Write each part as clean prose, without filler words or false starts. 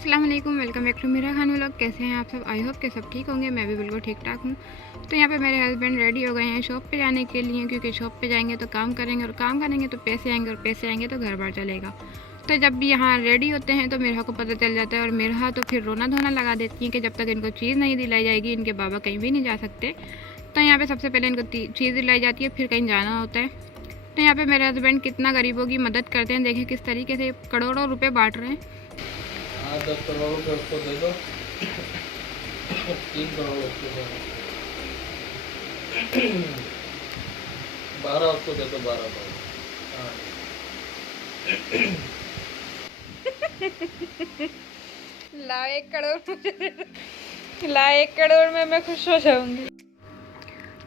अस्सलाम वालेकुम, welcome back to मेरा खान व्लॉग। कैसे हैं आप सब? आई होप कि सब ठीक होंगे। मैं भी बिल्कुल ठीक ठाक हूँ। तो यहाँ पे मेरे हस्बैंड रेडी हो गए हैं शॉप पे जाने के लिए, क्योंकि शॉप पे जाएंगे तो काम करेंगे और काम करेंगे तो पैसे आएंगे और पैसे आएंगे तो घर बार चलेगा। तो जब भी यहाँ रेडी होते हैं तो मेरा को पता चल जाता है और मेरा तो फिर रोना धोना लगा देती है कि जब तक इनको चीज़ नहीं दिलाई जाएगी इनके बाबा कहीं भी नहीं जा सकते। तो यहाँ पर सबसे पहले इनको चीज़ दिलाई जाती है, फिर कहीं जाना होता है। तो यहाँ पे मेरे हस्बैंड कितना गरीबों की मदद करते हैं, देखिए किस तरीके से करोड़ों रुपए बांट रहे हैं। 10 करोड़ रुपये उसको दे दो, 3 करोड़ उसको दे दो, 12 उसको दे दो, 12 करोड़। ला 1 करोड़ मुझे दे दो। ला 1 करोड़ में मैं खुश हो जाऊंगी।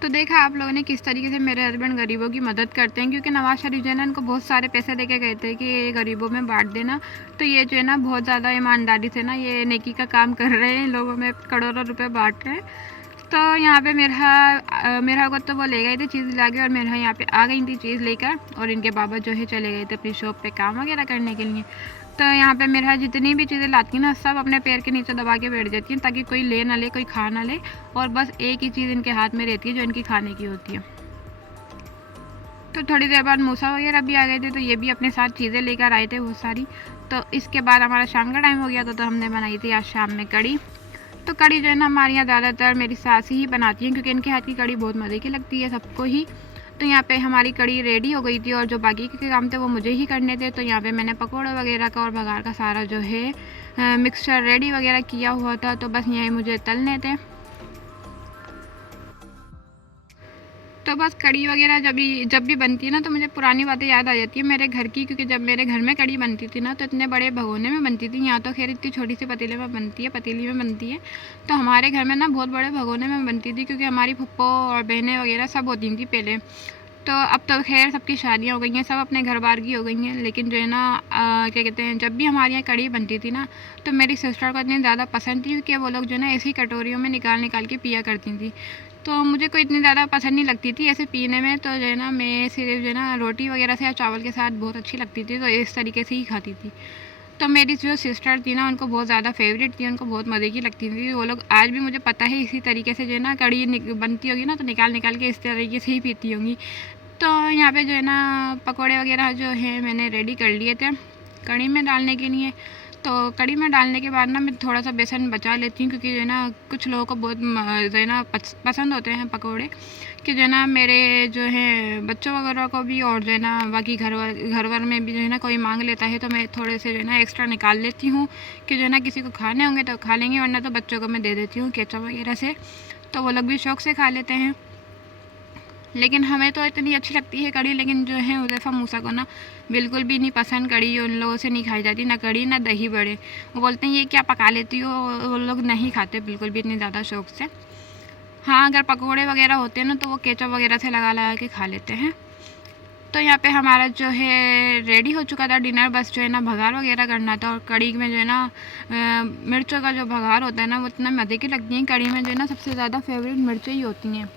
तो देखा आप लोगों ने किस तरीके से मेरे हस्बैंड गरीबों की मदद करते हैं, क्योंकि नवाज शरीफ जो है ना इनको बहुत सारे पैसे देके गए थे कि ये गरीबों में बांट देना। तो ये जो है ना बहुत ज़्यादा ईमानदारी से ना ये नेकी का काम कर रहे हैं, लोगों में करोड़ों रुपए बांट रहे हैं। तो यहाँ पे मेरा को तो वो ले गए थे चीज़ ला के, और मेरा यहाँ पे आ गई थी चीज़ लेकर, और इनके बाबा जो है चले गए थे अपनी शॉप पे काम वगैरह करने के लिए। तो यहाँ पे मेरा जितनी भी चीज़ें लाती हैं ना सब अपने पैर के नीचे दबा के बैठ जाती हैं, ताकि कोई ले ना ले, कोई खा ना ले, और बस एक ही चीज़ इनके हाथ में रहती है जो इनकी खाने की होती है। तो थोड़ी देर बाद मूसा वगैरह भी आ गए थे, तो ये भी अपने साथ चीज़ें लेकर आए थे बहुत सारी। तो इसके बाद हमारा शाम का टाइम हो गया था, तो हमने बनाई थी आज शाम में कड़ी। तो कड़ी जो है ना हमारे यहाँ ज़्यादातर मेरी सास ही बनाती हैं, क्योंकि इनके हाथ की कड़ी बहुत मज़े की लगती है सबको ही। तो यहाँ पे हमारी कड़ी रेडी हो गई थी, और जो बाकी के काम थे वो मुझे ही करने थे। तो यहाँ पे मैंने पकौड़े वगैरह का और बघार का सारा जो है मिक्सचर रेडी वगैरह किया हुआ था, तो बस यही मुझे तलने थे। तो बस कड़ी वगैरह जब भी बनती है ना तो मुझे पुरानी बातें याद आ जाती है मेरे घर की, क्योंकि जब मेरे घर में कड़ी बनती थी ना तो इतने बड़े भगोने में बनती थी। यहाँ तो खैर इतनी छोटी सी पतीली में बनती है। तो हमारे घर में ना बहुत बड़े भगोने में बनती थी, क्योंकि हमारी फुप्पो और बहनें वगैरह सब होती थी पहले। तो अब तो खैर सबकी शादियाँ हो गई हैं, सब अपने घर बार की हो गई हैं। लेकिन जो है ना क्या कहते हैं, जब भी हमारे यहाँ कड़ी बनती थी ना तो मेरी सिस्टर को इतनी ज़्यादा पसंद थी, क्योंकि वो लोग जो है ना ऐसी कटोरियों में निकाल के पिया करती थी। तो मुझे कोई इतनी ज़्यादा पसंद नहीं लगती थी ऐसे पीने में। तो जो है ना मैं सिर्फ जो है ना रोटी वगैरह से या चावल के साथ बहुत अच्छी लगती थी, तो इस तरीके से ही खाती थी। तो मेरी जो सिस्टर थी ना उनको बहुत ज़्यादा फेवरेट थी, उनको बहुत मज़े की लगती थी। वो लोग आज भी मुझे पता है इसी तरीके से जो है ना कड़ी बनती होगी ना तो निकाल के इस तरीके से ही पीती होंगी। तो यहाँ पे जो है ना पकोड़े वगैरह जो है मैंने रेडी कर लिए थे कड़ी में डालने के लिए। तो कड़ी में डालने के बाद ना मैं थोड़ा सा बेसन बचा लेती हूँ, क्योंकि जो है ना कुछ लोगों को बहुत जो है ना पसंद होते हैं पकोड़े, कि जो है ना मेरे जो है बच्चों वगैरह को भी, और जो है ना बाकी घर वर में भी जो है ना कोई मांग लेता है, तो मैं थोड़े से जो है ना एक्स्ट्रा निकाल लेती हूँ कि जो है ना किसी को खाने होंगे तो खा लेंगे, वरना तो बच्चों को मैं दे देती हूँ केचप वगैरह से, तो वो लोग भी शौक़ से खा लेते हैं। लेकिन हमें तो इतनी अच्छी लगती है कड़ी, लेकिन जो है हुज़ैफ़ा मूसा को ना बिल्कुल भी नहीं पसंद कड़ी, उन लोगों से नहीं खाई जाती, ना कड़ी ना दही बड़े। वो बोलते हैं ये क्या पका लेती हो, वो लोग नहीं खाते बिल्कुल भी इतनी ज़्यादा शौक़ से। हाँ अगर पकोड़े वगैरह होते हैं ना तो वो केचप वगैरह से लगा के खा लेते हैं। तो यहाँ पे हमारा जो है रेडी हो चुका था डिनर, बस जो है ना भगार वगैरह करना था। और कड़ी में जो है ना मिर्चों का जो भगार होता है ना वो इतना मज़े की लगती है। कड़ी में जो है ना सबसे ज़्यादा फेवरेट मिर्चें ही होती हैं।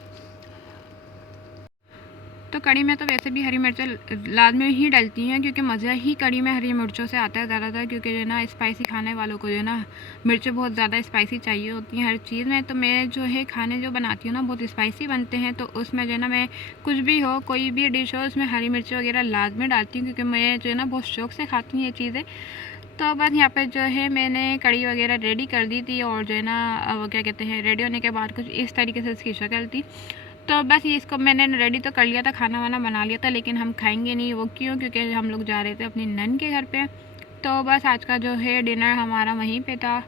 तो कड़ी में तो वैसे भी हरी मिर्चें लाजमी ही डलती हैं, क्योंकि मज़ा ही कड़ी में हरी मिर्चों से आता है ज़्यादातर, क्योंकि जो है ना स्पाइसी खाने वालों को जो है ना मिर्चें बहुत ज़्यादा स्पाइसी चाहिए होती हैं हर चीज़ में। तो मैं जो है खाने जो बनाती हूँ ना बहुत स्पाइसी बनते हैं, तो उसमें जो है ना मैं कुछ भी हो, कोई भी डिश हो, उसमें हरी मिर्चें वगैरह लाजमी डालती हूँ, क्योंकि मैं जो है ना बहुत शौक़ से खाती हूँ ये चीज़ें। तो बस यहाँ पर जो है मैंने कड़ी वगैरह रेडी कर दी थी, और जो है ना वो क्या कहते हैं रेडी होने के बाद कुछ इस तरीके से इसकी शक्ल थी। तो बस ये इसको मैंने रेडी तो कर लिया था, खाना वाना बना लिया था, लेकिन हम खाएंगे नहीं। वो क्यों? क्योंकि हम लोग जा रहे थे अपनी नन के घर पे। तो बस आज का जो है डिनर हमारा वहीं पे था।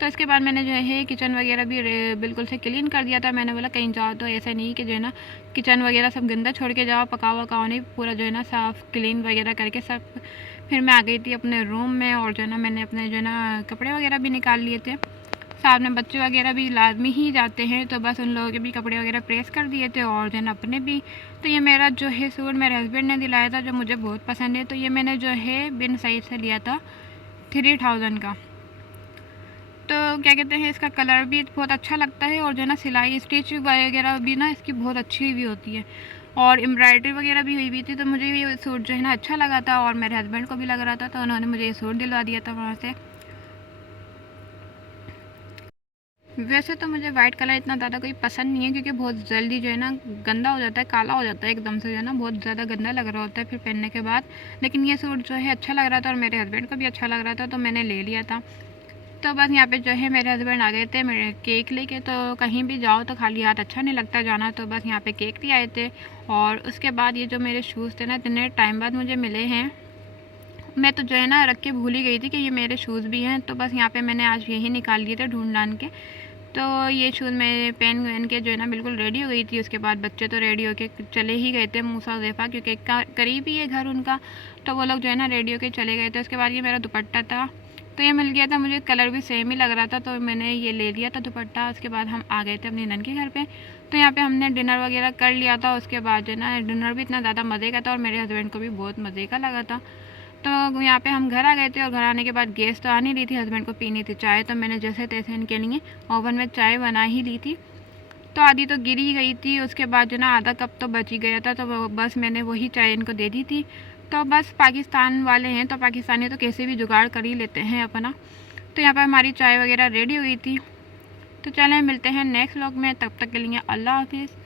तो इसके बाद मैंने जो है किचन वगैरह भी बिल्कुल से क्लीन कर दिया था। मैंने बोला कहीं जाओ तो ऐसा नहीं कि जो है ना किचन वगैरह सब गंदा छोड़ के जाओ, पकाओ नहीं, पूरा जो है ना साफ़ क्लीन वगैरह करके सब। फिर मैं आ गई थी अपने रूम में, और जो है ना मैंने अपने जो है ना कपड़े वगैरह भी निकाल लिए थे। साथ में बच्चे वगैरह भी लाजमी ही जाते हैं, तो बस उन लोगों के भी कपड़े वगैरह प्रेस कर दिए थे, और जो है अपने भी। तो ये मेरा जो है सूट मेरे हस्बैंड ने दिलाया था, जो मुझे बहुत पसंद है। तो ये मैंने जो है बिन साइज से लिया था 3000 का। तो क्या कहते हैं इसका कलर भी बहुत अच्छा लगता है, और जो है ना सिलाई स्टिच वगैरह भी ना इसकी बहुत अच्छी भी होती है, और एम्ब्रॉयडरी वगैरह भी हुई थी। तो मुझे ये सूट जो है ना अच्छा लगा था, और मेरे हस्बैंड को भी लग रहा था, तो उन्होंने मुझे ये सूट दिलवा दिया था वहाँ से। वैसे तो मुझे वाइट कलर इतना ज़्यादा कोई पसंद नहीं है, क्योंकि बहुत जल्दी जो है ना गंदा हो जाता है, काला हो जाता है एकदम से, जो है ना बहुत ज़्यादा गंदा लग रहा होता है फिर पहनने के बाद। लेकिन ये सूट जो है अच्छा लग रहा था और मेरे हस्बैंड को भी अच्छा लग रहा था, तो मैंने ले लिया था। तो बस यहाँ पे जो है मेरे हस्बैंड आ गए थे मेरे केक लेके। तो कहीं भी जाओ तो खाली हाथ अच्छा नहीं लगता जाना, तो बस यहाँ पे केक ले आए थे। और उसके बाद ये जो मेरे शूज़ थे ना, इतने टाइम बाद मुझे मिले हैं। मैं तो जो है ना रख के भूल ही गई थी कि ये मेरे शूज़ भी हैं। तो बस यहाँ पे मैंने आज यही निकाल लिए थे ढूंढ ढांड के। तो ये शूज़ मैं पहन वहन के जो है ना बिल्कुल रेडी हो गई थी। उसके बाद बच्चे तो रेडी होके चले ही गए थे, मूसा ज़ेफ़ा, क्योंकि करीब ही है घर उनका। तो वो लोग जो है ना रेडी होके चले गए थे। उसके बाद ये मेरा दुपट्टा था, तो ये मिल गया था मुझे, कलर भी सेम ही लग रहा था, तो मैंने ये ले लिया था दुपट्टा। उसके बाद हम आ गए थे अपनी नन के घर पे। तो यहाँ पे हमने डिनर वगैरह कर लिया था। उसके बाद जो है ना डिनर भी इतना ज़्यादा मज़े का था और मेरे हस्बैंड को भी बहुत मज़े का लगा था। तो यहाँ पे हम घर आ गए थे और घर आने के बाद गैस तो आ नहीं रही थी, हस्बैंड को पीनी थी चाय, तो मैंने जैसे तैसे इनके लिए ओवन में चाय बना ही ली थी। तो आधी तो गिर ही गई थी, उसके बाद जो ना आधा कप तो बच ही गया था, तो बस मैंने वही चाय इनको दे दी थी। तो बस पाकिस्तान वाले हैं तो पाकिस्तानी तो कैसे भी जुगाड़ कर ही लेते हैं अपना। तो यहाँ पर हमारी चाय वगैरह रेडी हुई थी। तो चलें मिलते हैं नेक्स्ट व्लॉग में, तब तक के लिए अल्लाह हाफिज़।